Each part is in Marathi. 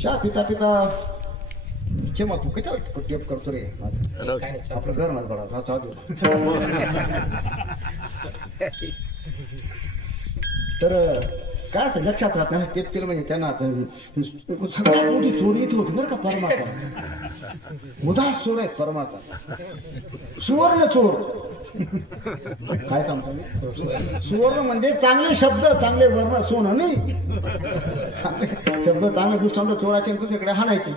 चहा पिता पिता क्षमा तू कशा टेप करतो रे आपलं घर मला बडा चालू तर काय असं लक्षात राहत नाही टेप केलं म्हणजे त्यांना सगळ्यात मोठी चोरी इथे होती बरं का परमात्मा उदास चोर आहेत परमात्मा सुवर्ण चोर काय सांगतो मी सुवर्ण म्हणजे चांगले शब्द चांगले वर्ण सोनं नाही शब्द चांगले दृष्टांत चोराचे दुसरीकडे हाणायचे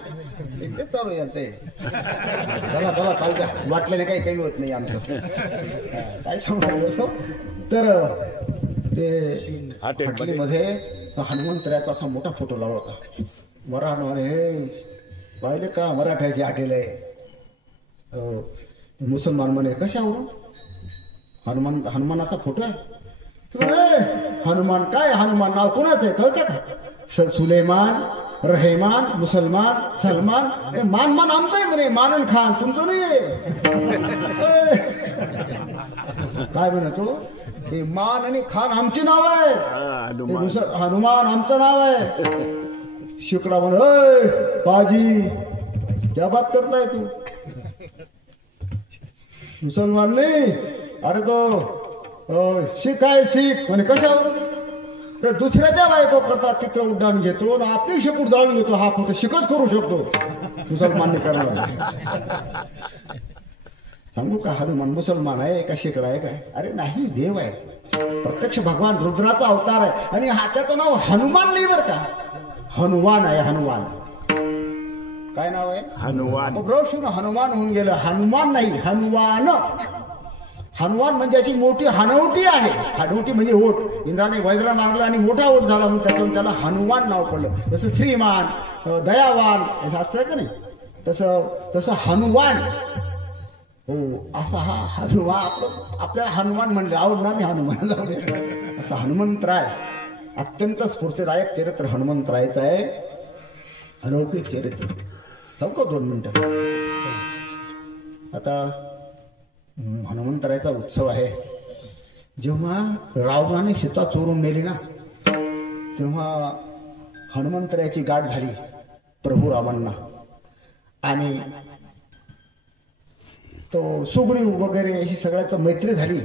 ते चालू यांचे चला चला चालू द्या वाटल्याने काही कमी होत नाही आमचं काय सांगतो तर ते मध्ये हनुमंतराचा असा मोठा फोटो लावला होता मराठवाडे हे पाहिले का मराठ्याची आटेल आहे मुसलमान म्हणे कशावरून हनुमानाचा फोटो आहे हनुमान काय हनुमान नाव कोणाचं आहे कळतं का सुलेमान रहेमान मुसलमान सलमान मान आमचं आहे म्हणे मानन खान तुमचं नाही काय म्हणतो हे मान आणि खान आमची नाव आहे हनुमान आमचं नाव आहे शिकडा म्हण बाजी क्या बात करताय तू मुसलमान नाही अरे तो शीख आहे शीख म्हणे कशावर दुसऱ्याच्या बायको करतात तिथं उड्डाण घेतो आणि आपली शेपूट जाळून घेतो हा फक्त शिकच करू शकतो मुसलमान करणार सांगू का हनुमान मुसलमान आहे का शेकडा आहे काय अरे नाही देव आहे प्रत्यक्ष भगवान रुद्राचा अवतार आहे आणि त्याचं नाव हनुमान नाही बरं का हनुमान आहे हनुमान काय नाव आहे हनुमान हनुमान होऊन गेलं हनुमान नाही हनुमान हनुमान म्हणजे अशी मोठी हनवटी आहे हनवटी म्हणजे ओठ इंद्राने वज्र मारला आणि मोठा ओठ झाला म्हणून त्याच्यावर त्याला हनुमान नाव पडलं जसं श्रीमान दयावान असं असतं का नाही तसं हनुमान हो असा हा हनुमान आपल्याला हनुमान म्हणले आवडणार नाही हनुमान लावले असं हनुमंतराय अत्यंत स्फूर्तीदायक चरित्र हनुमंतरायचं आहे अलौकिक चरित्र चौक 2 मिनिटं आता हनुमंतरायचा उत्सव आहे जेव्हा रावणाने सीता चोरून नेली ना तेव्हा हनुमंतरायाची गाठ झाली प्रभू रामांना आणि तो सुग्रीव वगैरे हे सगळ्याचं मैत्री झाली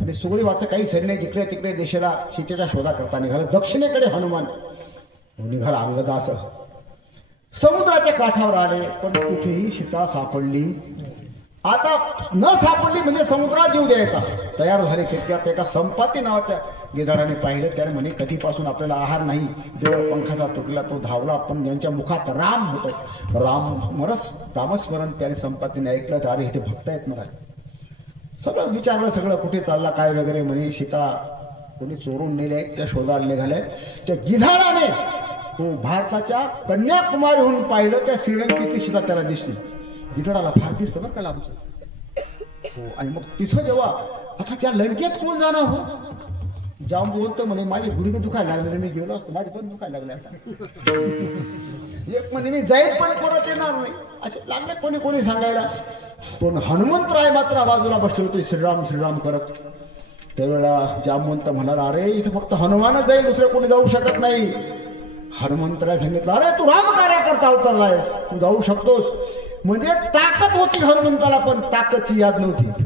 आणि सुग्रीवाचं काही सैन्य जिकडे तिकडे देशाला सीतेच्या शोधा करता निघालं दक्षिणेकडे हनुमान निघाला अंगदासह समुद्राच्या काठावर आले पण कुठेही सीता सापडली आता न सापडली म्हणजे समुद्रात जीव द्यायचा तयार झाले त्यात एका संपाती नावाच्या गिधाडाने पाहिलं त्याने म्हणे कधीपासून आपल्याला आहार नाही देव पंखाचा तुटला तो धावला पण यांच्या मुखात राम होतो रामस्मरण त्याने संपातीने ऐकलं तर अरे इथे भक्त आहेत मला सगळंच विचारलं सगळं कुठे चालला काय वगैरे म्हणे सीता कोणी चोरून नेले त्या शोधाला निघाले त्या गिधाडाने भारताच्या कन्याकुमारीहून पाहिलं त्या श्रीलंकेची सीता त्याला दिसली गिधाडाला फार दिसतं बरं का लांबचं आणि मग तिथं जेव्हा आता त्या लंकेत कोण जाणार हो जाम बोलतो म्हणे माझे गुडघे दुखायला लागले मी गेलो असतो माझे पण दुखायला लागले आता एक म्हणे मी जाईल पण परत येणार नाही असे लागले कोणी सांगायला पण हनुमंतराय मात्र बाजूला बसले होते श्रीराम श्रीराम करत त्यावेळेला जामवंत म्हणाला अरे इथं फक्त हनुमानच जाईल दुसरं कोणी जाऊ शकत नाही हनुमंतराय सांगितलं अरे तू राम कार्याकरता अवतरलायस तू जाऊ शकतोस म्हणजे ताकद होती हनुमंताला पण ताकदची याद नव्हती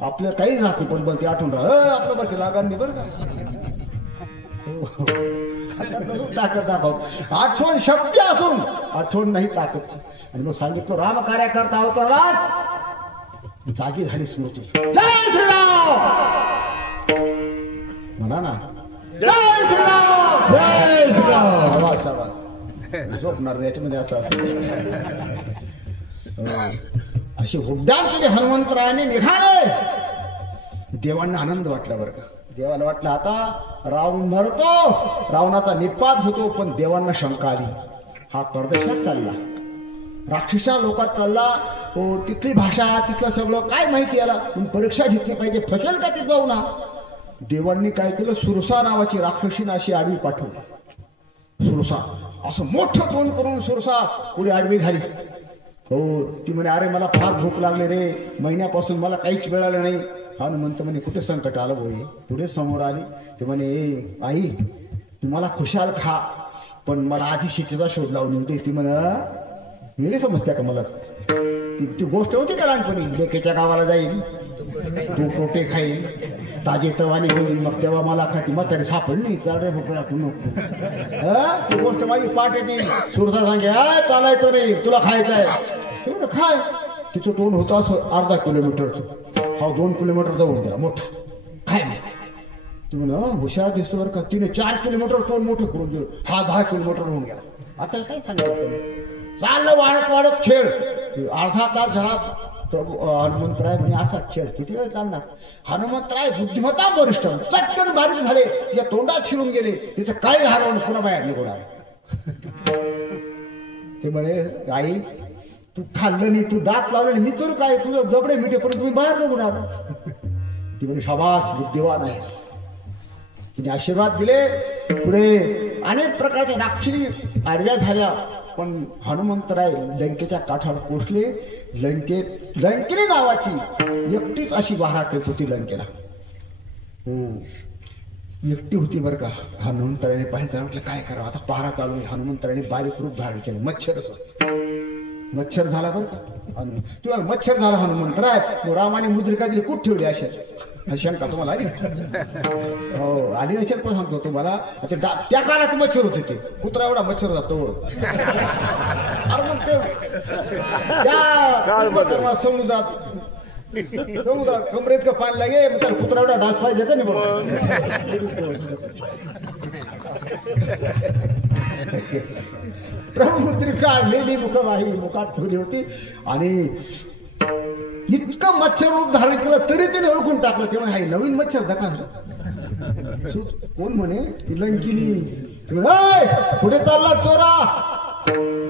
आपल्याला काही राहते पण ते आठवण राहा आपलं बस लागांनी बरं का ताकद दाखव आठवण शब्द असून आठवण नाही ताकद आणि मग सांगितलं राम कार्याकरता अवतरलास जागी झाली स्मृती जय श्रीराम म्हणा ना जय श्रीराम जय श्रीराम शाबास शाबास झोपणार याच्यामध्ये असं असतं अशी उड्डाण केली हनुमंतरायाने निघाले देवांना आनंद वाटला बरं का देवाला वाटलं आता रावण मरतो रावणाचा निपात होतो पण देवांना शंका आली हा परदेशात चालला राक्षसा लोकात चालला तिथली भाषा तिथलं सगळं काय माहिती याला परीक्षा घेतली पाहिजे फसेल का ते जाऊ ना देवांनी काय केलं सुरसा नावाची राक्षसीन अशी आडवी पाठवली सुरसा असं मोठं तोंड करून सुरसा पुढे आडवी झाली हो ती म्हणे अरे मला फार भूक लागली रे महिन्यापासून मला काहीच मिळालं नाही हनुमंत म्हणे कुठे संकट आलं बोई पुढे समोर आली ते म्हणे आई तुम्हाला खुशाल खा, पण मला आधी शेतीचा शोध लावून येऊ दे. ती म्हणा मिळे समजत्या का मला? ती गोष्ट होती का लहानपणी, लेकेच्या गावाला जाईल, तू पोटे खाईल, ताजे तवाने होईल, मग तेव्हा मला खाती म्हातारी सापडली चालरे भोकळा तू नको. ती गोष्ट माझी पाठ येते. सुरसा सांगे आय चालायचं नाही, तुला खायचं आहे. तेवढं खाय. तिचं तोंड होतं असं 1/2 किलोमीटरचं, हा 2 किलोमीटरचा होऊन गेला मोठा. खाय मग तुम्ही ना हुशार दिसतो बरं का. तिने 4 किलोमीटर तोंड मोठं करून गेलो, हा 10 किलोमीटर होऊन गेला. आपल्याला काय सांगितलं? चाललं वाढत वाढत खेळ. अर्धा तास झाला. हनुमंतराय म्हणे असा खेळ किती वेळ चालणार? हनुमंतराय बुद्धिमत्ता वरिष्ठ चटकन बारीक झाले, तिच्या तोंडात शिरून गेले, तिचं काय हरवून पुन्हा बाहेर निघून आले. ते म्हणे आई तू खाल्लं नाही, तू दात लावले नाही, मी तर काय तुझं जबडे मिठे पण तुम्ही बाहेर निघून आलो. ती म्हणे शाबास बुद्धिवान आहेस. तिने आशीर्वाद दिले. पुढे अनेक प्रकारच्या राक्षसी आडव्या झाल्या, पण हनुमंतराय लंकेच्या काठावर पोचले. लंकेने नावाची एकटीच अशी वारा करत होती लंकेला. हो एकटी होती बरं का. हनुमंतराने पाहिजे म्हटलं काय करावं आता, पहारा चालू आहे. हनुमंतराने बारीक रूप धारण केलं, मच्छर झाला बरं का. तुम्हाला मच्छर झाला हनुमंतराय, रामाने मुद्रिका दिली, कुठं ठेवली अशा शंका तुम्हाला आली? हो आली नसेल, पण सांगतो तुम्हाला. त्या काळात मच्छर होते, ते कुत्रा एवढा मच्छर जातो. अरे मग त्या समुद्रात कमरेत का पाणी लागे, मग त्याला कुत्रा एवढा डास पाहिजे का नाही? प्रभुमुद्रिका काढलेली मुखवाही मुखात ठेवली होती, आणि इतकं मच्छर रूप धारण केलं तरी त्याने ओळखून टाकलं. ते म्हणे हाय नवीन मच्छर दाखा. कोण म्हणे? लंकिनी. पुढे चालला चोरा.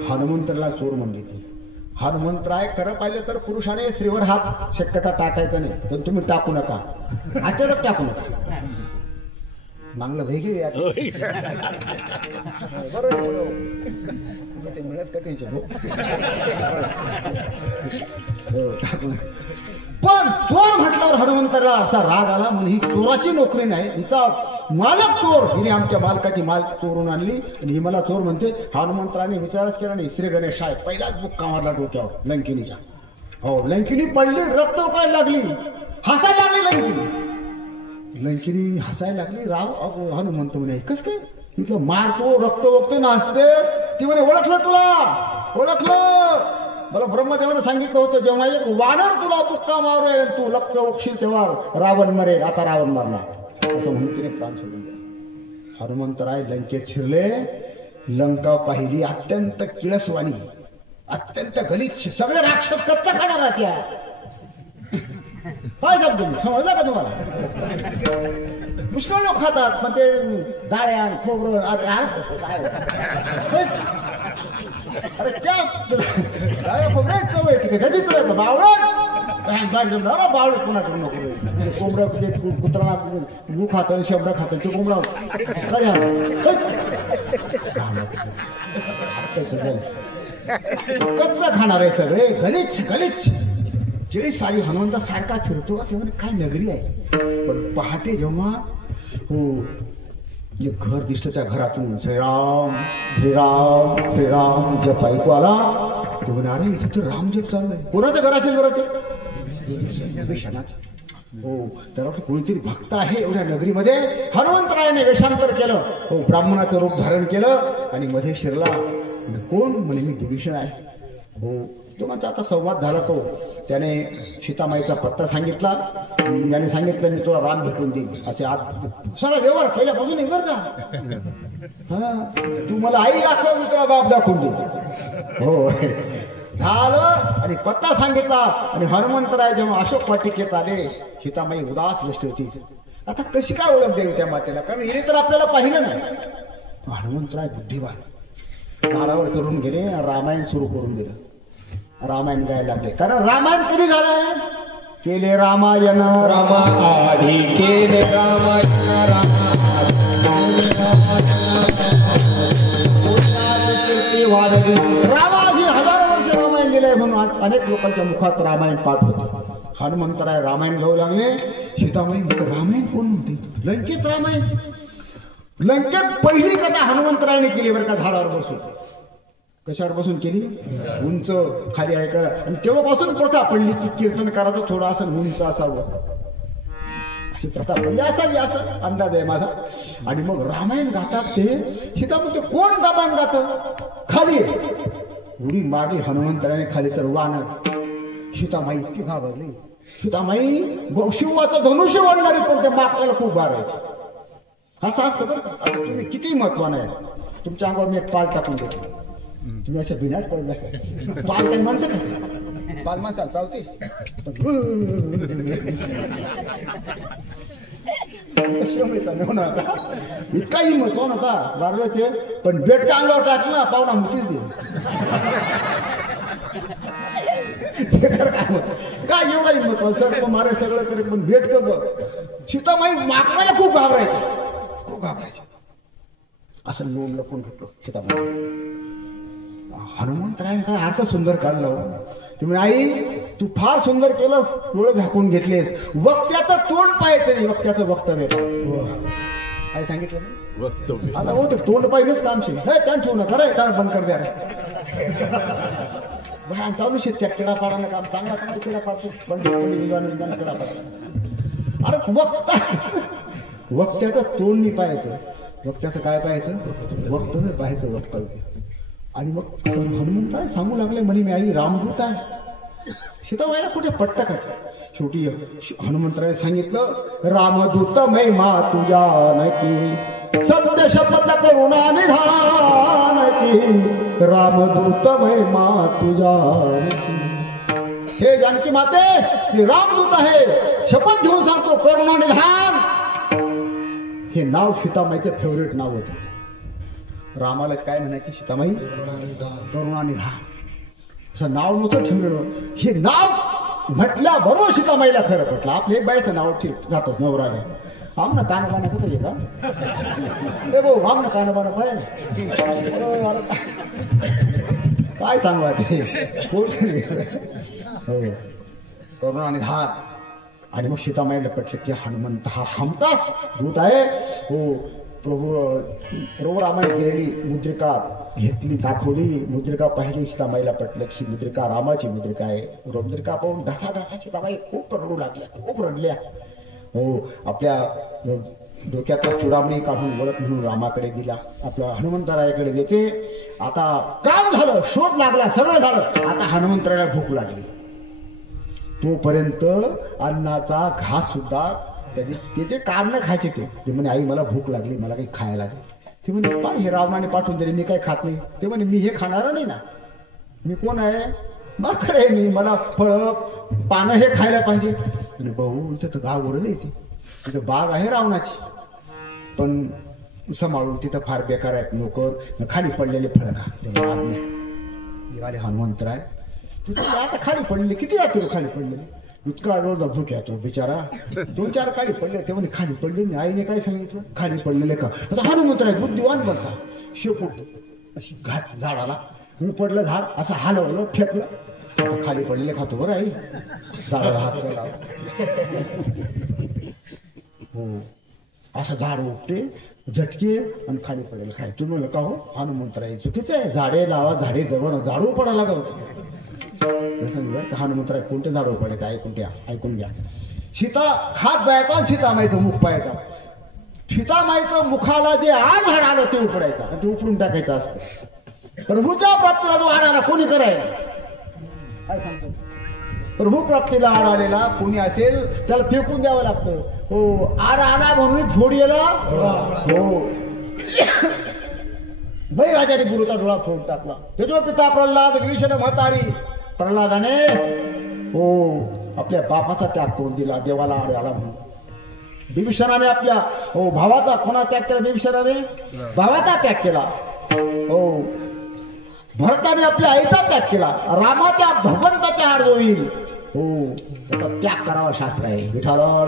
हनुमंतराला चोर म्हणले. हनुमंतराय खरं पाहिलं तर पुरुषाने स्त्रीवर हात शक्यता टाकायचा नाही, पण तुम्ही टाकू नका, अचानक टाकू नका. मागलं वेगळी बरोबर ते मिळत कठीण. पण चोर म्हटल्यावर हनुमंतराला असा राग आला. म्हणजे ही चोराची नोकरी नाही, हिचा मालक चोर, हिने आमच्या मालकाची माल चोरून आणली आणि ही मला चोर म्हणते. हनुमंतराने विचारच केला नाही. श्री गणेश साहेब पहिलाच बुक्का मारला डोक्यावर लंकिनीच्या. हो लंकिनी पडली, रक्त उकायला लागली, हसायला लागली लंकिनी हसायला लागली. राव हनुमंत म्हणे कस काय तिथलं मारतो, रक्त बघतो, नाचते. ती म्हणे ओळखलं तुला, ओळखलं. मला ब्रह्मदेवानं सांगितलं होतं जेव्हा एक वानर तुला बुक्का मारेल, तू लक्ष ओळखशील तेव्हा रावण मरेल. आता रावण मारला असं म्हणून तिने प्राण सोडून दिला. हनुमंतराय लंकेत शिरले. लंका पाहिली अत्यंत किळसवाणी, अत्यंत गलिच्छ. सगळे राक्षस कच्चा खाणार त्या. काय सांग तुम्ही, समजलं का तुम्हाला? पुष्कळ लोक खातात, पण ते डाळ्यान खोबरं अरे त्या खोबऱ्या चव येते कधी तुला बावळट बावळट पुन्हा करू नको. कोंबड्या कुत्रा गु खातं, शेंबडा खातं, ते कोंबडा कच्चा खाणार आहे सगळे, गलिच्छ गलिच्छ. जरी सारी हनुमंता सारखा फिरतो तेव्हा काय नगरी आहे. पण पहाटे जेव्हा हो एक घर दिसतं, त्या घरातून श्रीराम श्रीराम श्रीराम जप ऐकू आला. ते म्हणे अरे इथे तर रामजप चालू आहे. कोणाचं घर असेल बरं ते? वेषानाचं. हो त्याला कोणीतरी भक्त आहे एवढ्या नगरीमध्ये. हनुमंतरायाने वेषांतर केलं, हो ब्राह्मणाचं रूप धारण केलं आणि मध्ये शिरला. कोण म्हणे मी विभीषण आहे. हो तो माझा आता संवाद झाला. तो त्याने सीतामाईचा पत्ता सांगितला. याने सांगितलं मी तुला राम भेटून देईन असे आत सगळा व्यवहार पहिल्यापासून आहे बरं का. हा तू मला आई दाखव, मी तुला बाप दाखवून देईन. हो झालं. आणि पत्ता सांगितला. आणि हनुमंतराय जेव्हा अशोक वाटिकेत आले, सीतामाई उदास बसली होती. आता कशी काय ओळख द्यावी त्या मातेला, कारण हिने तर आपल्याला पाहिलं नाही. हनुमंतराय बुद्धिवान झाडावर चढून गेले, रामायण सुरू करून दिलं. रामायण गायला लागले. कारण रामायण कधी झालंय? केले रामायण रामा आधी केले रामायण रामाधी हजारो वर्ष रामायण गेलंय म्हणून अनेक लोकांच्या मुखात रामायण पाठ होते. हनुमंतराय रामायण गाऊ लागले. सीतामाई रामायण कोण म्हणते? लंकेत रामायण. लंकेत पहिली कथा हनुमंतरायाने केली बरं का, झाडावर बसून. कशावर बसून केली? उंच खाली आहे का. आणि तेव्हापासून प्रथा पडली की कीर्तन करायचं थोडं असं उंच असावं, अशी प्रथा पडली असावी असं अंदाज आहे माझा. आणि मग रामायण गातात ते. सीता म्हणते कोण दाबान गात? खाली उडी मारली हनुमंतरायाने खाली तर वानर. सीतामाई इतकी घाबरली. सीतामाई शिवाचं धनुष्य वाढणारी पण ते मागल्याला खूप बारायचे. असं असतं बरं का. आता तुम्ही किती महत्वानं आहे, तुमच्या अंगावर मी एक पाल टाकून देतो, तुम्ही अशा बिनाट पडले असेल. पाल काही माणसं खाते, पाल माणसाला चालते. इतका हिंमत कोण होता बारवाचे. पण बेटका अंगावर टाकलं ना पाहुणा मुतीच दे. काय एवढा हिंमत सर्व मारे सगळं करे पण बेटक बघ. सीतामाई माकडाला खूप घाबरायचं, खूप घाबरायचं. असं लोन लपून घेतलं सीतामाई. हनुमंतरायाने काय अर्थ सुंदर काढलं. तुम्ही आई तू फार सुंदर केलं, डोळे झाकून घेतलेस. वक्त्याचं तोंड पाहिजे तरी वक्त्याचं वक्तव्य काय सांगितलं वक्तव्य. आता हो ते तोंड पाहिजेच कामशी. हे त्यान ठेवू नका रे, त्याला बंद कर द्या रे. चालू शेत त्या किडा पाडायला काम चांगला काम किडा पाडतो. किडा पाडतो. अरे वक्ता वक्त्याचं तोंड नाही पाहायचं, वक्त्याचं काय पाहायचं? वक्तव्य पाहायचं, वक्तव्य. आणि मग हनुमंतराय सांगू लागले म्हणे मी आई रामदूत आहे. सीताबाईला कुठे पट्ट का. शेवटी हनुमंतराय सांगितलं रामदूत महिमा तुझ्या नकी, सत्य शपथ करुणा निधान की, रामदूत महिमा तुझ्या नकी. हे जानकी माते मी रामदूत आहे, शपथ घेऊन सांगतो करुणा निधान. हे नाव सीतामाईचं फेवरेट नाव होतं. रामाला काय म्हणायचे सीतामाई? करुणानिधान. असं नाव नव्हतं ठेवलेलं. हे नाव म्हटल्याबरोबर सीतामाईला खरं पटलं. आपले एक बाईचं नाव ठीक राहतच नवराने. आमना कानबाना कुठं आहे का? ए भाऊ आमना कानबाना पाहिजे काय सांगू ते हो करुणानिधान. आणि मग सीतामाईला पटलं की हनुमंत हा हमखास दूत आहे. हो प्रभू रामाने केलेली मुद्रिका घेतली, दाखवली. मुद्रिका पाहिली, सीतामाईला पटलं की मुद्रिका रामाची मुद्रिका आहे. मुद्रिका पाहून ढसा सीतामाई खूप रडू लागल्या, खूप रडल्या. हो आपल्या डोक्यातला चुडामणी काढून वळत म्हणून रामाकडे दिला, आपल्या हनुमंतरायाकडे देते. आता काम झालं, शोध लागला, सगळं झालं. आता हनुमंतरायाला भूक लागली. तोपर्यंत अन्नाचा घास सुद्धा त्यांनी त्याचे कारण खायचे. ते म्हणे आई मला भूक लागली, मला काही खायला दे. ते म्हणे पा हे रावणाने पाठवून दिले, मी काही खात नाही. ते म्हणे मी हे खाणार नाही ना, मी कोण आहे? माकड आहे मी, मला फळ पानं हे खायला पाहिजे. म्हणजे भाऊ इथं तर गाव उरत आहे, तिथं बाग आहे रावणाची, पण सांभाळून तिथं फार बेकार आहेत नोकर. खाली पडलेले फळ खा. निघाले हनुमंतराय. आता खाली पडले, किती राहते खाली पडलेले, इतका रोज भूक तो बिचारा. 2-4 खाली पडले. ते म्हणे खाली पडले नाही. आईने काय सांगितलं? खाली पडलेले का. आता हनुमंतराय बुद्धिवान बनता. शेपूट अशी घात झाडाला, उपडलं झाड, असं हलवलं, फेकलं. आता खाली पडलेले खातो बरं आई. झाडाला हात लावला. हो असं झाड उपटे, झटके आणि खाली पडलेलं खाय. तुम्ही म्हणलं का हो हनुमंतराय चुकीचं आहे. झाडे लावा, झाडे जवळ, झाडू पडायला लागत. हनुमंतराय कोणते झाडू पडायचं ऐकून घ्या. सीता खात जायचा, सीतामाईचं मुख पाहायचा. सीतामाईचं मुखाला जे आड झाड आलं ते उपडायचं आणि ते उपडून टाकायचं असतं. प्रभूच्या प्राप्तीला जो आड आला कोणी करायला काय सांगतो? प्रभू प्राप्तीला आड आलेला कोणी असेल त्याला फेकून द्यावं लागतं. हो आड आला म्हणून फोड गेला. हो भाई राजाने गुरुचा डोळा फोड टाकला. त्याच्यावर पिता प्रल्हाद विभीषण म्हातारी. प्रल्हादाने हो आपल्या बापाचा त्याग करून दिला, देवाला आड आला म्हणून. विभीषणाने आपल्या हो भावाचा कोणा त्याग केला? विभीषणाने भावाचा त्याग केला. हो भरताने आपल्या आईचा त्याग केला. रामाच्या भगवंताच्या आड जो येईल हो त्याचा त्याग करावा शास्त्र आहे. विठाला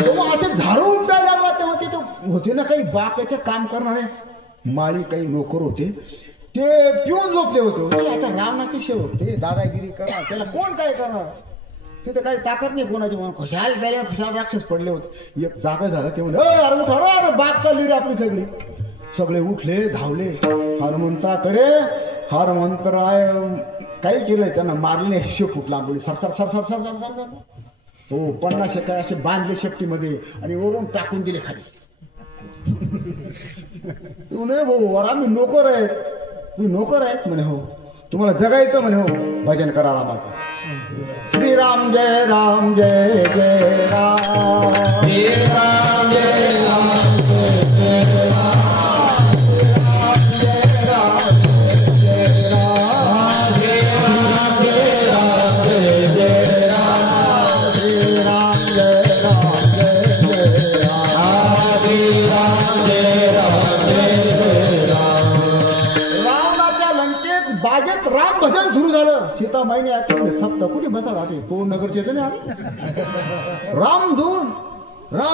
तेव्हा असे झाडू उपटायला लागला. तेव्हा तिथे होते ना काही बाकाचं काम करणारे माळी, काही नोकर होते. ते पिऊन झोपले होते. आता रावणाची शेवट ते दादागिरी करा, त्याला कोण काय करणार? तिथे काही ताकद नाही कोणाची, म्हणून खुशाल प्यायला खुशाल राक्षस पडले होते. एक जागा झालं ते म्हणे अरे उठा अरे बाग चालली रे आपली सगळी. सगळे उठले धावले हनुमंताकडे. हनुमंतराय काही केलं त्यांना मारले, हिशोब फुटला पुढे sir sir sir sir sir sir sir. हो 50 एकर असे बांधले शेपटीमध्ये आणि वरून टाकून दिले खाली. तू नाही भाऊ वर आम्ही नोकर आहेत, तू नोकर आहेत म्हणे. हो तुम्हाला जगायचं म्हणे. हो भजन करा रामाचं. श्रीराम जय राम जय जय राम. श्रीराम जय राम जय जय राम. राम भजन सुरू झालं. सीतामाईने आठवले सप्त कुठे बसा राहते तो नगरचे राम धून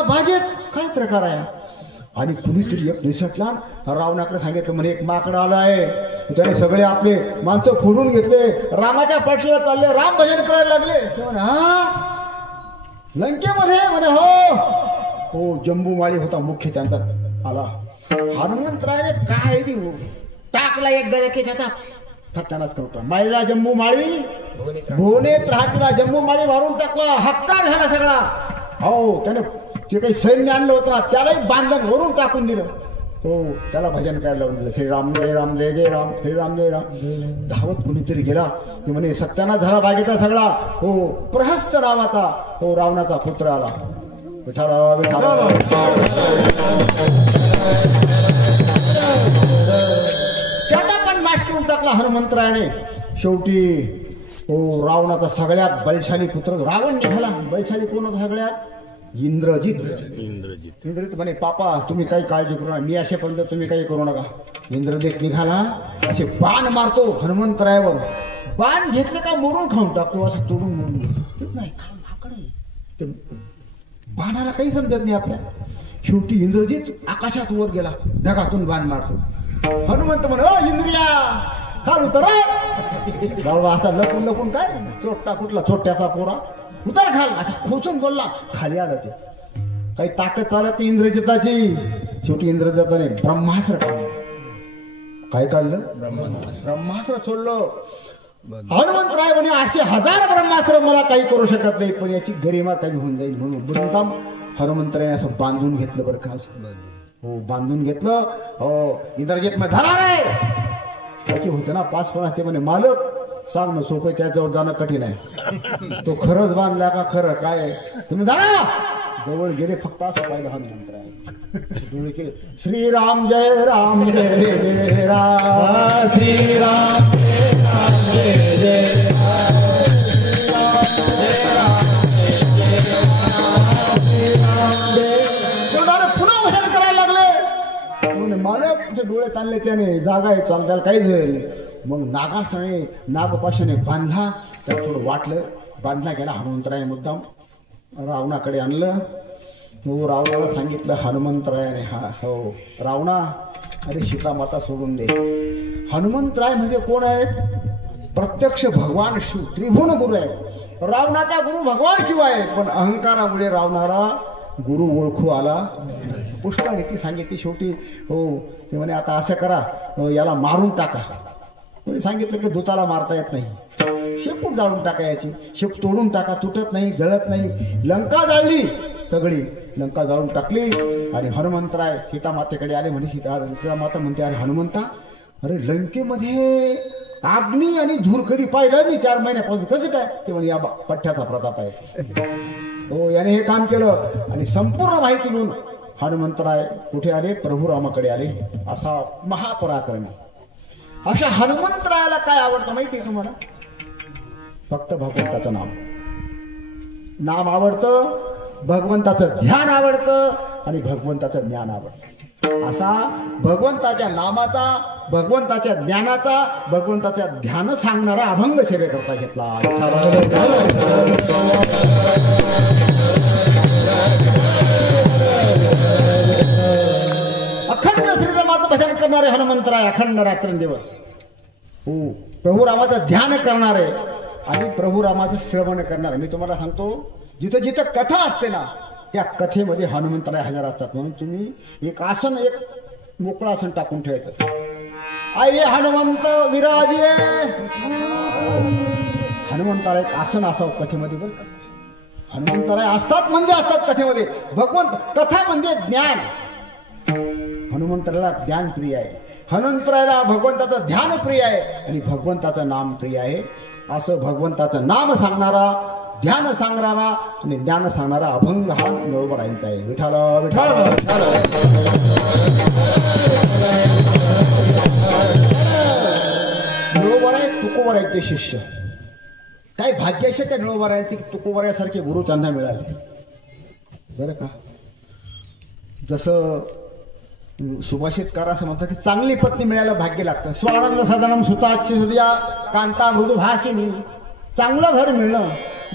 बागेत काय प्रकार आहे. आणि कुणीतरी एक निसटला रावणाकडे सांगितलं म्हणे एक माकडं आलं आहे. त्याने सगळे आपले माणसं फोडून घेतले, रामाच्या पाठीला चालले, राम भजन करायला लागले. ते म्हणे हा लंकेमध्ये म्हणे. हो हो जंबूमाळी होता मुख्य त्यांचा आला. हनुमंतरायने काय देऊ टाकला एक गळ्याके त्याचा फत्यानाच करतो. माईला जंबूमाळी भोवनेत राहतीला जंबूमाळी मारून टाकला. हक्कार झाला सगळा. हो त्याने जे काही सैन्य आणलं होतं ना त्यालाही बांधण वरून टाकून दिलं. हो त्याला भजन करायला लावून दिलं. श्रीराम जय राम जय जय राम. श्रीराम जय राम. धावत कुणीतरी गेला ते म्हणे सत्यानाश झाला बागेचा सगळा. हो प्रहस्त रामाचा हो रावणाचा पुत्र आला. विठाला विठाला त्याचा पण नाश करून टाकला हनुमंतरायाने. शेवटी हो रावणाचा सगळ्यात बलशाली पुत्र रावण निघाला. बलशाली कोण होता सगळ्यात? इंद्रजित. इंद्रजित म्हणे पापा तुम्ही काही काळजी करू नका, मी असेपर्यंत तुम्ही काही करू नका. इंद्रजित निघाला असे बाण मारतो हनुमंतरायावर. बाण घेतले का मोडून खाऊन टाकतो, असं तोडून मोडून नाही ते बाणाला काही समजत नाही आपल्या. शेवटी इंद्रजित आकाशात वर गेला, ढगातून बाण मारतो. हनुमंत म्हणे इंद्रिया खाल उतर असा लपून लपून काय चोट्टा कुठला छोट्याचा पोरा उतर खाल असा खोचून बोलला. खाली आलं ते काही ताकद चालत इंद्रजिताची. शेवटी इंद्रजिताने ब्रह्मास्त्र काढलं. काय काढलं? ब्रह्मास्त्र सोडलं. हनुमंतराय म्हणे असे 1000 ब्रह्मास्त्र मला काही करू शकत नाही, पण याची गरिमा काही होऊन जाईल म्हणून बुद्धिताम हनुमंतराने असं बांधून घेतलं बरं का. हो बांधून घेतलं. हो इंद्रजित मध्ये धरा रे त्याची होते ना 5-5 ते म्हणे मालक सांग ना सोपं त्याच्यावर जाणं कठीण आहे. तो खरंच बांधला का खरं काय तुम्ही धरा. जवळ गेले फक्त असं पाहिलं हनुमंतराय डोळे केले. श्रीराम जय राम जय जय राम. श्रीराम जय राम जय जय पुन्हा भजन करायला लागले. मालक डोळे ताणले त्याने जागा आहे चालताल काही झालं. मग नागासने नागपाशाने बांधला. त्याला थोडं वाटलं बांधला गेला. हनुमंतराय मुद्दाम रावणाकडे आणलं. तो रावणाला सांगितलं हनुमंतरायाने हा हो रावणा अरे सीतामाता सोडून दे. हनुमंतराय म्हणजे कोण आहेत? प्रत्यक्ष भगवान शिव त्रिभुवन गुरु आहेत. रावणाचा गुरु भगवान शिव आहे, पण अहंकारामुळे रावणाला गुरु ओळखू आला. पुष्कळ नीती सांगितली. शेवटी हो ते म्हणे आता असं करा याला मारून टाका. कोणी सांगितलं की दूताला मारता येत नाही, शेपूट जाळून टाकायची. शेप तोडून टाका, तुटत नाही जळत नाही. लंका जाळली सगळी, लंका जाळून टाकली. आणि हनुमंतराय सीतामातेकडे आले. म्हणे सीतामाता म्हणते अरे हनुमंता अरे लंकेमध्ये अग्नी आणि धूर कधी पाहिलं नाही 4 महिन्यापासून, कसं काय? ते म्हणे या पठ्ठ्याचा प्रताप आहे. हो याने हे काम केलं. आणि संपूर्ण माहिती घेऊन हनुमंतराय कुठे आले? प्रभू रामाकडे आले. असा महापराक्रमी अशा हनुमंतरायाला काय आवडतं माहिती आहे तुम्हाला? फक्त भगवंताचं नाम आवडतं, भगवंताचं ध्यान आवडतं आणि भगवंताचं ज्ञान आवडतं. असा भगवंताच्या नामाचा, भगवंताच्या ज्ञानाचा, भगवंताच्या ध्यान सांगणारा अभंग सेवेकरता घेतला. अखंड श्रीरामाचं भजन करणारे हनुमंतराय अखंड रात्रंदिवस. हो प्रभू रामाचं ध्यान करणारे आणि प्रभू रामाचं श्रवण करणार. मी तुम्हाला सांगतो, जिथं जिथं कथा असते ना त्या कथेमध्ये हनुमंतराय हजर असतात. म्हणून तुम्ही एक आसन, एक मोकळं आसन टाकून ठेवायचं. आई हनुमंत विराजे. हनुमंतराय एक आसन असावं कथेमध्ये. बरं का, हनुमंतराय असतात म्हणजे असतात कथेमध्ये. भगवंत कथा म्हणजे ज्ञान. हनुमंतराला ज्ञान प्रिय आहे, हनुमंतरायला भगवंताचं ध्यान प्रिय आहे आणि भगवंताचं नाम प्रिय आहे. असं भगवंताचं नाम सांगणारा, ध्यान सांगणारा आणि ज्ञान सांगणारा अभंग हा नळोबारायांचा आहे. विठाल विठाल. नळोबाराय तुकोबारायांचे शिष्य. काय भाग्याशी त्या नळोबारायांचे की तुकोबारायासारखे गुरु त्यांना मिळाले. बरं का, जसं सुभाषितकार असं म्हणतात की चांगली पत्नी मिळायला भाग्य लागतं. स्वानंद सदनम सुताची हृदया कांता मृदू भाषिणी. चांगलं घर मिळणं,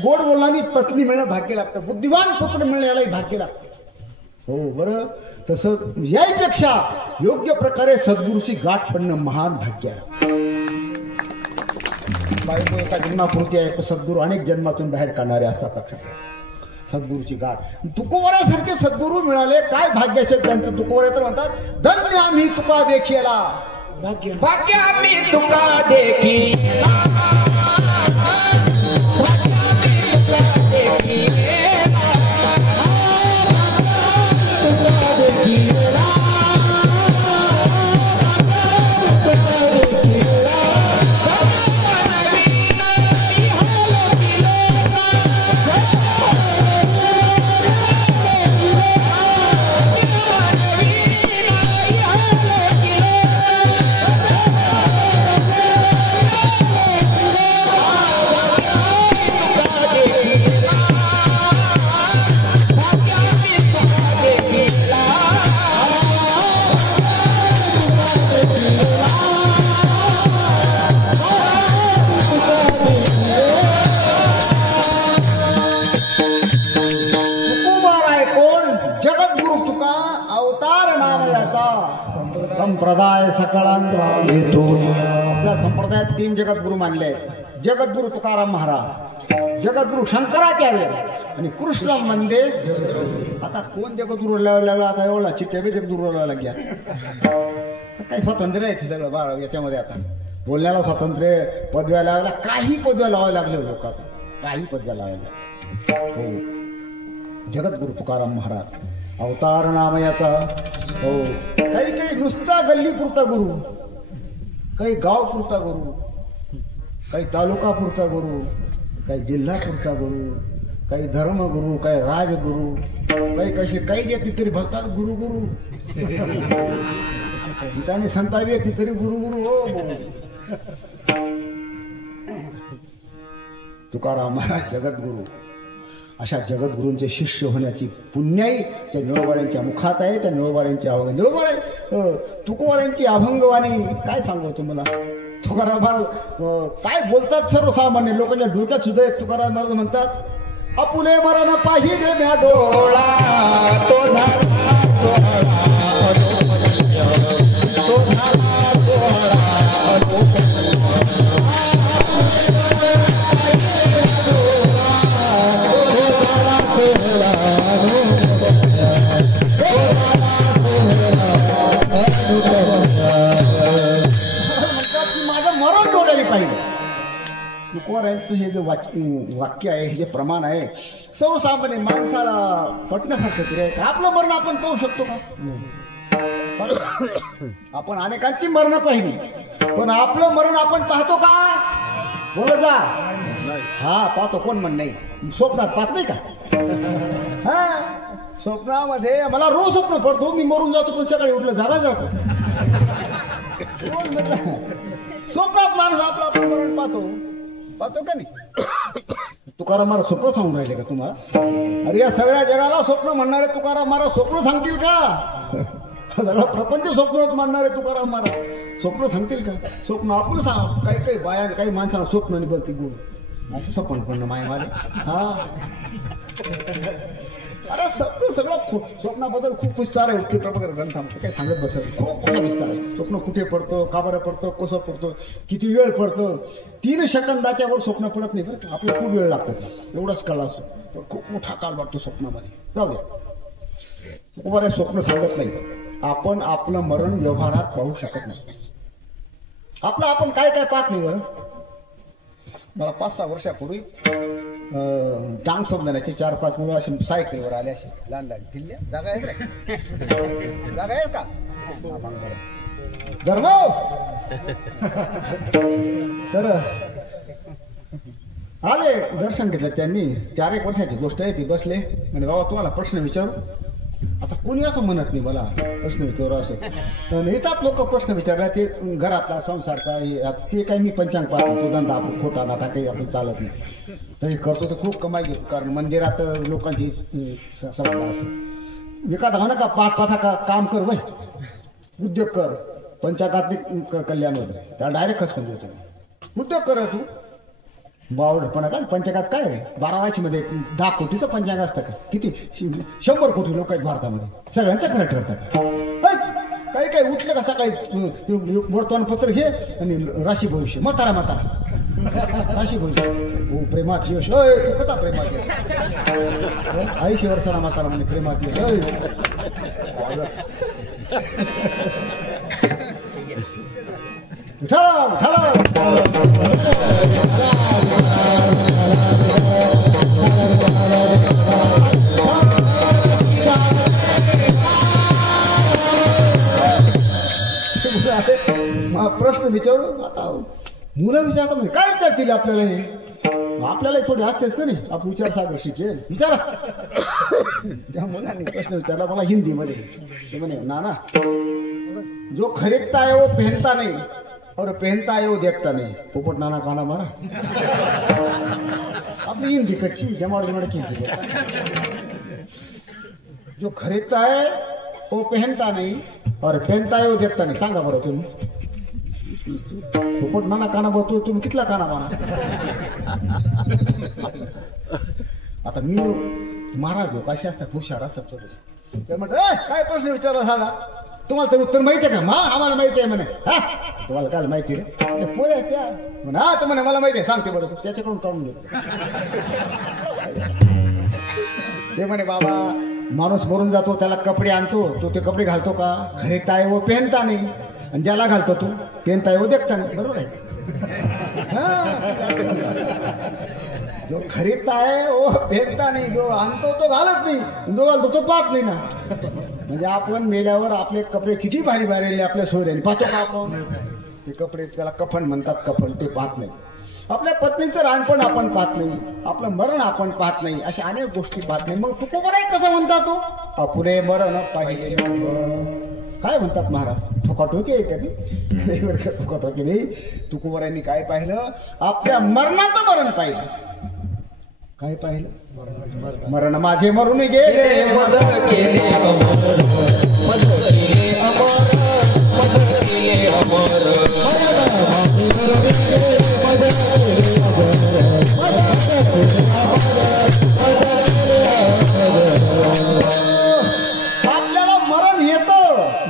गोड बोलणारी पत्नी मिळणं भाग्य लागतं. बुद्धिवान पुत्र मिळणं यालाही भाग्य लागतं. हो बरं, तसं यापेक्षा योग्य प्रकारे सद्गुरूची गाठ पडणं महान भाग्य आहे. बायको एका जन्मापुरती आहे, पण सद्गुरू अनेक जन्मातून बाहेर काढणारे असतात. सद्गुरूची गाठ. तुकोबारासारखे सद्गुरू मिळाले, काय भाग्य असेल त्यांचं. तुकोबारा तर म्हणतात धन्य आम्ही तुका देखीला. भाग्य आम्ही तुका देखीला. संप्रदाय सकळांचा हेतू. आपल्या संप्रदायात 3 जगद्गुरु मानले आहेत. जगद्गुरु तुकाराम महाराज, जगद्गुरु शंकराचार्य आणि कृष्ण मंदे. आता कोण जगद्गुरु लागला आता एवढा चित्ते बी जगद्गुरु लागला. काही स्वातंत्र्य आहे सगळं बाळ याच्यामध्ये. आता बोलण्याला स्वातंत्र्य, पदव्या लावायला, काही पदव्या लावायला लागले लोक. आता काही पदव्या लावायला. हो, जगद्गुरु तुकाराम महाराज अवतार नामयाचा. हो, काही काही नुसता गल्ली पुरता गुरु, काही गाव पुरता गुरु, काही तालुका पुरता गुरु, काही जिल्हा पुरता गुरु, काही धर्मगुरु, काही राजगुरु, काही कसे काही व्यक्ती तरी भक्तात गुरु गुरु. त्याने संता व्यक्ती तरी गुरु गुरु. हो, तुकाराम महाराज जगद्गुरु. अशा जगद्गुरूंचे शिष्य होण्याची पुण्याई त्या नळोबारायांच्या मुखात आहे. त्या नळोबारायांची अभंग, नळोबारा तुकोबारायांची अभंगवाणी काय सांगू तुम्हाला. तुकाराम महाराज काय बोलतात सर्वसामान्य लोकांच्या डोक्यात सुद्धा एक तुकाराम महाराज म्हणतात आपुले मरण पाहिले म्या डोळा तो तुकोबारायांचं हे जे वाक्य आहे, हे जे प्रमाण आहे, सर्वसामान्य माणसाला पटण्यासारखं तरी आहे. आपलं मरण आपण पाहू शकतो का. आपण अनेकांची मरण पाहिली, पण आपलं मरण आपण पाहतो का. बोल जा. हा पाहतो, कोण म्हण नाही. स्वप्नात पाहत नाही का. हा स्वप्नामध्ये मला रोज स्वप्न पडतो मी मरून जातो, पण सकाळी उठलं झाला जातो. स्वप्नात माणूस आपलं आपलं मरण पाहतो का नाही. तुकाराम महाराज स्वप्न सांगून राहिले का तुम्हाला. अरे या सगळ्या जगाला स्वप्न म्हणणारे तुकाराम महाराज स्वप्न सांगतील का. सगळं प्रपंच स्वप्न मानणारे तुकाराम महाराज स्वप्न सांगतील का. स्वप्न आपण सांग. काही काही बाया काही माणसाला स्वप्न आणि बोलती गुण असं स्वप्न पण माय मारे. हा अरे स्वप्न सगळं स्वप्नाबद्दल खूप विस्तार आहे. उत्तर प्रभाकर ग्रंथामध्ये काही सांगत बसत खूप मोठा विस्तार आहे. स्वप्न कुठे पडतं, का बरं पडतं, कसं पडतं, किती वेळ पडतं. 3 सेकंदाच्या वर स्वप्न पडत नाही बरं. आपल्याला खूप वेळ लागतात, एवढाच काळ असतो. तर खूप मोठा काळ वाटतो स्वप्नामध्ये. जाऊ द्या, तुकोबाराय स्वप्न सांगत नाही. आपण आपलं मरण व्यवहारात पाहू शकत नाही. आपण काय काय पाहत नाही बरं. मला 5-6 वर्षापूर्वी टांग समजण्याचे 4-5 मुलं असे सायकलीवर आले, असे लहान लहान किल्ले. जागा आहे रे, जागा आहे का धर्म. तर आले, दर्शन घेतलं त्यांनी. 4-1 वर्षाची गोष्ट आहे ती. बसले म्हणजे बाबा तुम्हाला प्रश्न विचारू. आता कोणी असं म्हणत नाही मला प्रश्न विचारू असं. येतात लोक प्रश्न विचारला, ते घरातला संसारचा ते काही मी पंचांग पाहतो. तो धंदा आपण खोटा नाटा काही आपण चालत नाही. तरी करतो तर खूप कमाई घेतो, कारण मंदिरात लोकांची सभा असते. एखादा म्हणा का 5 का काम कर बाई, उद्योग कर, पंचांगात्मिक कल्याण होतं, त्याला डायरेक्ट खसकून देतो. उद्योग कर तू बावड पण का पंचांगात काय रे. 12 राशीमध्ये 10 कोटीचं पंचांग असतं का. किती 100 कोटी लोक आहेत भारतामध्ये. सगळ्यांचं खरं ठरतं का. काही काही उठलं का सकाळी वर्तमानपत्र घे आणि राशी भविष्य म्हातारा राशी भविष्य. हो प्रेमात यश. तू कसा प्रेमात यश. 80 वर्षाला म्हातारा म्हणजे प्रेमात यश. प्रश्न विचारू. आता मुलं विचारतात म्हणजे काय विचारतील आपल्याला. हे आपल्याला थोडी असतेच का नाही. आपण विचार सागर शिकेल. विचारा. त्या मुलांनी प्रश्न विचारला मला हिंदीमध्ये. ते म्हणे नाना, जो खरीदता है वो पहनता नहीं और पहनता है वो देखता नहीं. पोपट नाना काना मारा. अपनी हिंदी कच्ची जमाड़ की. जो खरीदता है वो पहनता नहीं और पहनता है वो देखता नहीं. सांगा बरं तुम्ही. पोपट नाना काना बघतो, तुम्ही कितला काना माना. आता मी महाराज लोक असे असतात, हुशार असतात. तर म्हटलं काय प्रश्न विचारला सांगा. तुम्हाला तर उत्तर माहिती आहे का. आम्हाला माहिती आहे म्हणे. हा तुम्हाला काय माहिती रे. पोरे त्या म्हणे हा तर म्हणे मला माहिती आहे. सांगते बरं तू. त्याच्याकडून काढून घेतो. ते म्हणे बाबा माणूस मरून जातो, त्याला कपडे आणतो, तो ते कपडे घालतो का. खरीदता है वो पहनता नहीं, आणि ज्याला घालतो तू पहनता है वो देखता नहीं. बरोबर आहे. जो खरीदता है वो पहनता नहीं, जो आणतो तो घालत नाही, जो घालतो तो पाहत नाही ना. म्हणजे आपण मेल्यावर आपले कपडे किती भारी भारी आपल्या सोयऱ्याने पाहतो का आपण. ते कपडे त्याला कफन म्हणतात. कफन ते पाहत नाही. आपल्या पत्नीचं रानपण आपण पाहत नाही. आपलं मरण आपण पाहत नाही. अशा अनेक गोष्टी पाहत नाही. मग तुकोबाराय कसं म्हणता तो. अपुरे मरण पाहिले. काय म्हणतात महाराज. ठोकाठोकी आहे कधी. ठोकाठोकी नाही. तुकोबारायांनी काय पाहिलं. आपल्या मरणाचं मरण पाहिलं. काय पाहिलं. मरण माझे मरून गेले. आपल्याला मरण येतं.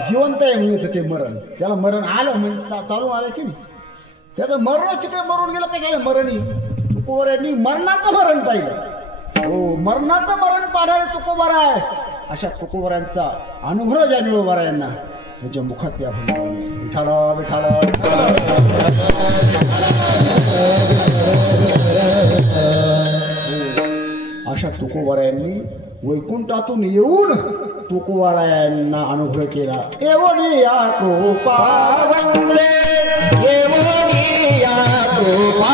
जिवंत आहे म्हणून ते मरण. त्याला मरण आलं म्हणजे चालून आलं की नाही. त्याचं मरण तिकडे मरून गेलं. कशाला मरणी. तुकोबारायांनी मरणाचं मरण पाहिलं. हो मरणाचं मरण पाहणारे तुकोबाराय. अशा तुकोबारायांचा अनुग्रह ज्या निळोबारायांना त्यांच्या मुखात त्या विठाला विठाला. अशा तुकोबारायांनी वैकुंठातून येऊन तुकोबारायांना अनुग्रह केला. एवढी या कृपा एवढी या कृपा.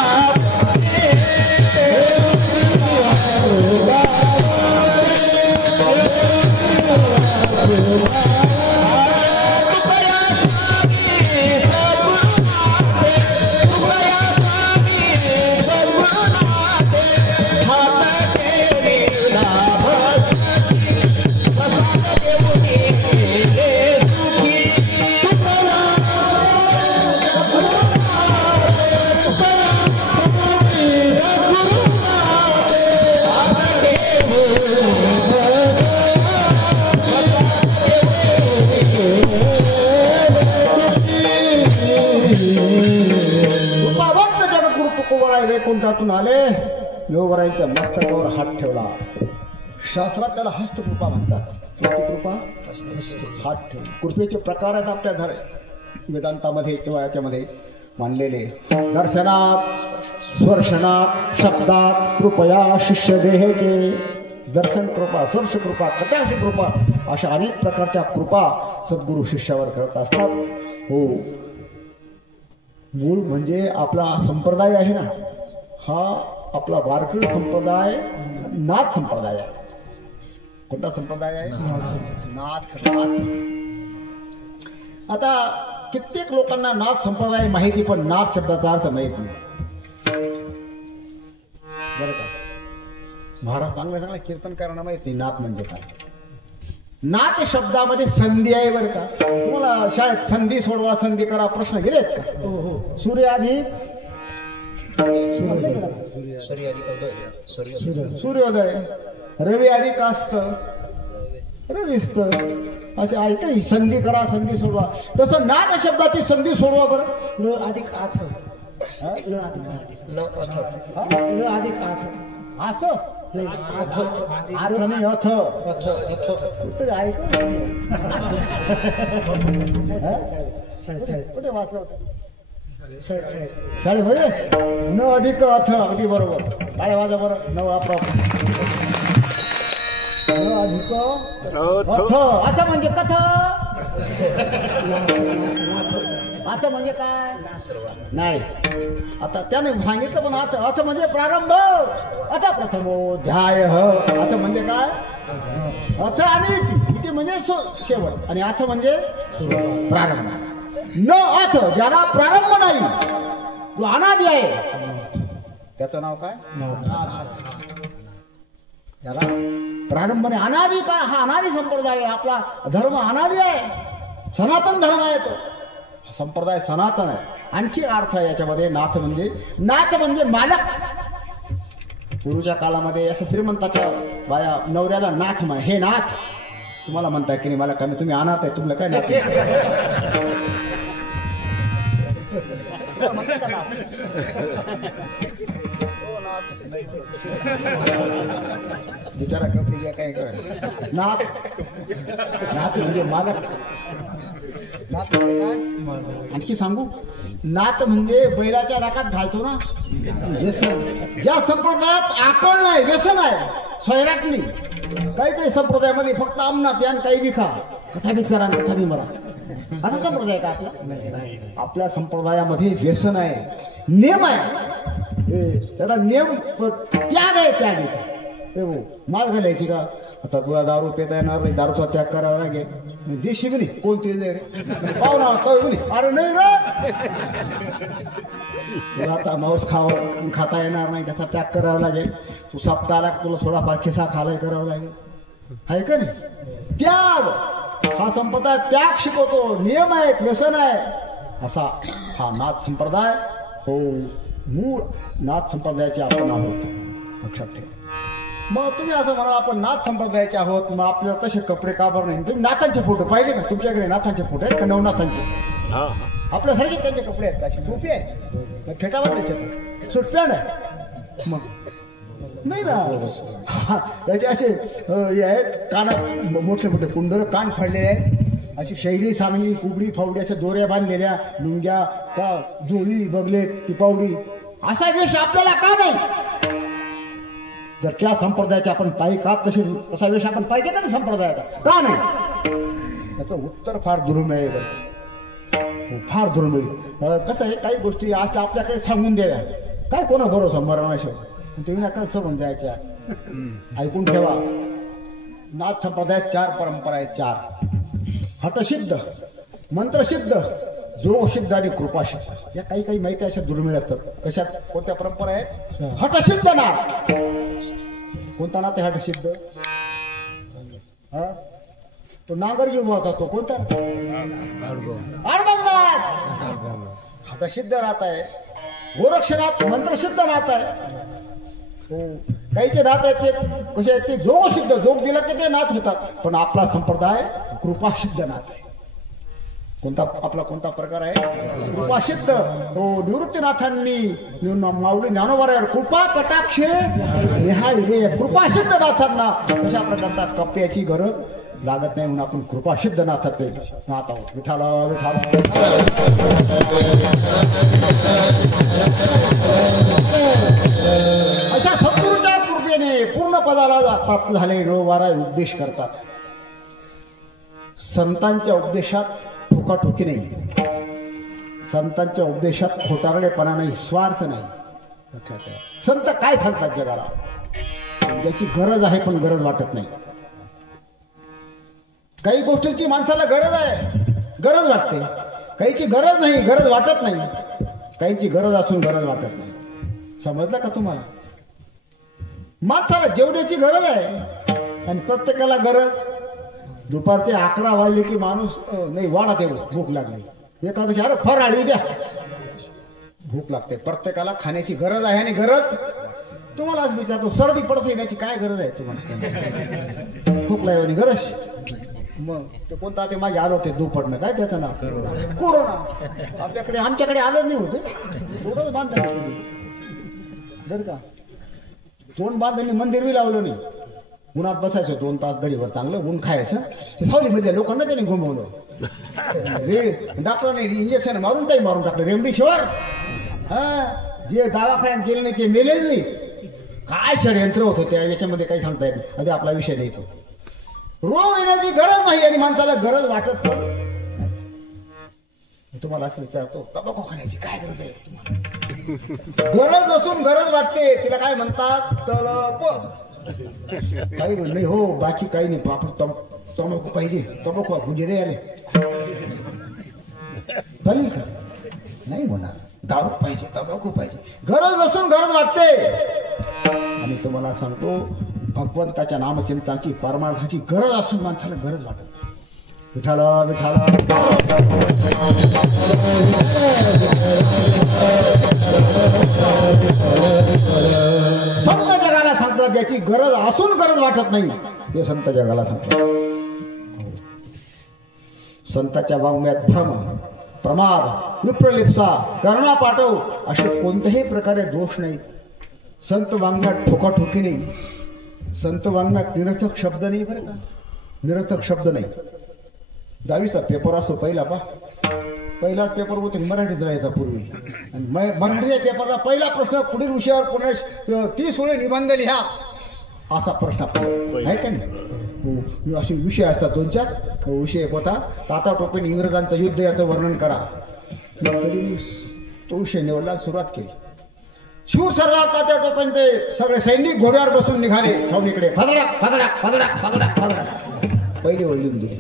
व्यासपीठातून आले, योगरायांच्या मस्तकावर हात ठेवला. शास्त्रात त्याला हस्तकृपा म्हणतात. कृपा हात ठेवून. कृपेचे प्रकार आहेत आपल्या वेदांतामध्ये किंवा याच्यामध्ये मानलेले. दर्शनात, स्पर्शनात, शब्दात कृपया शिष्य देहेचे. दर्शन कृपा, स्पर्श कृपा, कटाक्ष कृपा अशा अनेक प्रकारच्या कृपा सद्गुरू शिष्यावर करत असतात. हो, मूळ म्हणजे आपला संप्रदाय आहे ना, हा आपला वारकरी संप्रदाय नाथ संप्रदाय आहे. कोणता संप्रदाय आहे? नाथ. आता कित्येक लोकांना नाथ संप्रदाय माहिती, पण नाथ शब्दाचा अर्थ माहित नाही. बरं का? महाराज चांगल्या कीर्तनकारांना माहित नाही नाथ म्हणजे काय. नाथ शब्दामध्ये संधी आहे. बरं का? तुम्हाला शाळेत संधी सोडवा, संधी करा प्रश्न गेलेत का? सूर्य आधी सूर्योदय, रवी आधी कास्त, रविस्त, असे ऐका. संधी करा, संधी सोडवा. तसं नाथ शब्दाची संधी सोडवा बरं. ल अधिक आथ, ल अधिक आथ, असं आथ आणि अथ तरी ऐक. कुठे वाचलं होतं? शाळेमध्ये न अधिक अथ. अगदी बरोबर. काय वाजा बरं. न वापरा. न अधिक अथ. अथ म्हणजे कथ. अथ म्हणजे काय? नाही. आता त्याने सांगितलं पण अथ. अथ म्हणजे प्रारंभ. अथ प्रथमोध्याय. अथ म्हणजे काय? अथ आणि इति म्हणजे शेवट, आणि अथ म्हणजे प्रारंभ. न अथ, ज्याला प्रारंभ नाही, तो अनादि आहे, त्याचं नाव काय? त्याला प्रारंभ नाही. अनादि काय? हा अनादि संप्रदाय आहे. आपला धर्म अनादि आहे, सनातन धर्म आहे. तो संप्रदाय सनातन आहे. आणखी अर्थ आहे याच्यामध्ये. नाथ म्हणजे मालक. पूर्वीच्या काळामध्ये असं श्रीमंताच्या बाया नवऱ्याला नाथ म्हण. हे नाथ तुम्हाला म्हणताय की नाही मला कमी, तुम्ही अनाथ आहे, तुम्हाला काय नाथ बिचारा कपडी काय काय. नाथ म्हणजे मालक. नाथ म्हणजे आणखी सांगू. नाथ म्हणजे बैलाच्या राखात घालतो ना व्यसन. ज्या संप्रदायात आकळ नाही, व्यसन आहे, स्वैराट नाही. काही काही संप्रदायामध्ये फक्त आमनाथ यान काही बी खा, कथा बी करा, कथा बी मरा, असा संप्रदाय का आपला? आपल्या संप्रदायामध्ये व्यसन आहे, नियम आहे. त्याला नियम त्याग आहे. त्याग माळ घालायची का? आता तुला दारू पेता येणार नाही, दारूचा त्याग करावा लागेल. देशी बी नाही, कोणती पाहुणा कळू नाही. अरे नाही रे, तुला आता मांस खाता येणार नाही, त्याचा त्याग करावा लागेल. तू सप्ताहाला तुला थोडाफार खिसा खालाय करावा लागेल. आहे का नाही? त्याग हा संप्रदाय त्याग शिकवतो. नियम आहेत, व्यसन आहे. असा हा नाथ संप्रदाय. हो, मूळ नाथ संप्रदायाचे आपण आहोत, लक्षात ठेवा. मग तुम्ही असं म्हणाल आपण नाथ संप्रदायाचे आहोत, मग आपल्याला तसे कपडे का बरं नाही? तुम्ही नाथांचे फोटो पाहिले का? तुमच्याकडे नाथांचे फोटो आहेत का? नवनाथांचे आपल्यासारखे त्यांचे कपडे आहेत, अशी टोपी आहे, फेटावर त्याच्यात सुटप्या नाही. मग नाही ना, त्याचे असे हे आहेत, कानात मोठे मोठे कुंडल, कान फाडलेले आहेत, अशी शैली सारंगी, कुबडी फावडी, अशा दोऱ्या बांधलेल्या, लुंग्या का जोळी बगले टिपावडी, असा वेश आपल्याला का नाही? जर त्या संप्रदायाचे आपण पायी का तसे असा वेश आपण पाहिजे का नाही संप्रदायाचा? का नाही? त्याचं उत्तर फार दुर्मिळ आहे, फार दुर्मिळ. कसं आहे, काही गोष्टी असल्या आपल्याकडे सांगून द्याव्या, काय कोणा भरोसा मरणाशिवाय ते विनाकारण समजून द्यायच्या. ऐकून ठेवा, नाथ संप्रदायात 4 परंपरा आहेत. 4: हटसिद्ध, मंत्रसिद्ध, जोगसिद्ध आणि कृपासिद्ध. या काही काही माहिती अशा दुर्मिळ असतात. कशात? कोणत्या परंपरा आहेत? हटसिद्ध नाथ. कोणता नाथ आहे हटसिद्ध? तो नांगर घेऊन होता, तो कोणता? आडबंगनाथ. हटसिद्ध नाथ आहे. गोरक्षनाथ मंत्रसिद्ध नाथ आहे. काहीचे नाथ आहेत ते कसे आहेत? ते जोगसिद्ध, जोग दिला की ते नाथ होतात. पण आपला संप्रदाय कृपासिद्ध नाथ आहे. कोणता आपला कोणता प्रकार आहे? कृपासिद्ध. हो, निवृत्तीनाथांनी माऊली ज्ञानोबारायर कृपा कटाक्षे निहाळी रे. कृपासिद्ध नाथांना अशा प्रकारचा कप्प्याची गरज लागत नाही म्हणून आपण कृपासिद्ध नाथाचे नाथ आहोत. विठाला विठाला. अशा सद्गुरूच्या कृपेने पूर्ण पदाला प्राप्त झाले निळोबाराय उपदेश करतात. संतांच्या उपदेशात ठोकाठोकी नाही, संतांच्या उपदेशात खोटारडेपणा नाही, स्वार्थ नाही. संत काय सांगतात जगाला? ज्याची गरज आहे पण गरज वाटत नाही. काही गोष्टींची माणसाला गरज आहे, गरज वाटते. काहीची गरज नाही, गरज वाटत नाही. काहीची गरज असून गरज वाटत नाही. समजलं का तुम्हाला? माणसाला जेवण्याची गरज आहे आणि प्रत्येकाला गरज. दुपारचे 11 वाजले की माणूस नाही वाढा तेवढं भूक लागली. एखाद्याची अरे फराळी द्या, भूक लागते. प्रत्येकाला खाण्याची गरज आहे आणि गरज तुम्हालाच विचारतो, सर्दी पडस येण्याची काय गरज आहे तुम्हाला? खूप लागली गरज. मग ते कोणता ते माझे आलो होते दुपटणं काय त्याचं नाव? कोरोना. आमच्याकडे आलं नाही होते. थोडंच बांधलं बरं का. तोंड बांधणी मंदिर बी लावलं नाही. उन्हात बसायचं 2 तास दडीवर, चांगलं ऊन खायचं. ते सावलीमध्ये लोकांना त्याने घुमवलं. डॉक्टरने इंजेक्शन मारून काही मारून टाकलं. रेमडेसिवीर. हा, जे दवाखान्यात गेले नाही ते मेलेच नाही. काय षडयंत्र होतं त्या याच्यामध्ये काही सांगता येत नाही. आधी आपला विषय नाही तो. रोग येण्याची गरज नाही आणि माणसाला गरज वाटत नाही. तुम्हाला असं विचारतो, तंबाखू खाण्याची काय गरज आहे तुम्हाला? गरज नसून गरज वाटते, तिला काय म्हणतात? तळप. काही नाही हो, बाकी काही नाही. आपण तंबाखू पाहिजे, तंबाखू म्हणजे दे आले चालेल का? नाही म्हणा. दारू पाहिजे, तंबाखू पाहिजे. गरज नसून गरज वाटते. आणि तुम्हाला सांगतो, भगवंताच्या नामचिंतनाची परमार्थाची गरज असून माणसाला गरज वाटत. विठाला विठाला. संत जगाला सांगतात ज्याची गरज असून गरज वाटत नाही ते संत जगाला सांगतात. संताच्या वाङ्मयात भ्रम, प्रमाद, विप्रलिप्सा, करुणा पाठव असे कोणत्याही प्रकारे दोष नाहीत. संत वाङ्मयात ठोकाठोकी नाही. संत वाङ्मयात निरर्थक शब्द नाही. बरं का, निरर्थक शब्द नाही. 10वीचा पेपर असतो पहिला. पहिलाच पेपर होते मराठीत जायचा पूर्वी. आणि मराठीच्या पेपरला पहिला प्रश्न, पुढील विषयावर पुन्हा 30 वेळे निबंध लिहा असा प्रश्न आहे का नाही? असे विषय असतात 2-4. विषय एक होता तात्या टोपेने इंग्रजांचं युद्ध याचं वर्णन करा. तरी मी तो विषय निवडला, सुरुवात केली. शूर सरदार तात्या टोपेंचे सगळे सैनिक घोड्यावर बसून निघाले छावणीकडे. फदडाक फदडाक फदडाक फदडाक फदडाक. पहिली ओळ लिहून दिली.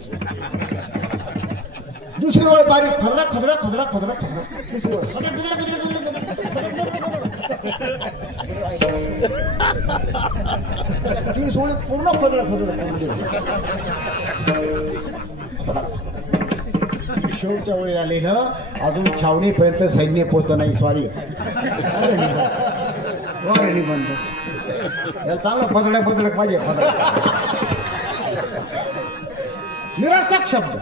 दुसरी ओळ बारीक फदडाक फदडाक फदडाक फदडाक फदडाक. दुसरी ओळ फदडाक फदडाक फदडाक. 30 ओळी पूर्ण फदडाक फदडाक. शेवटच्या वेळी आलेलं अजून छावणीपर्यंत सैन्य पोहोचलं नाही. स्वारी वारे निबंध याला चांगला फदडा फदडक पाहिजे. निरर्थक शब्द.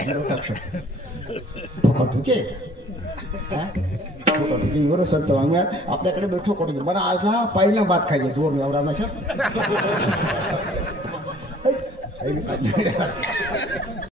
निरर्थक शब्द ठोकाठोकी. ठोकाठोकी एवढं संत वाङ्मयात आपल्याकडे ठोकाठोकी. बरं आज ना पहिला भात खायचे 2 एवढा नशाच.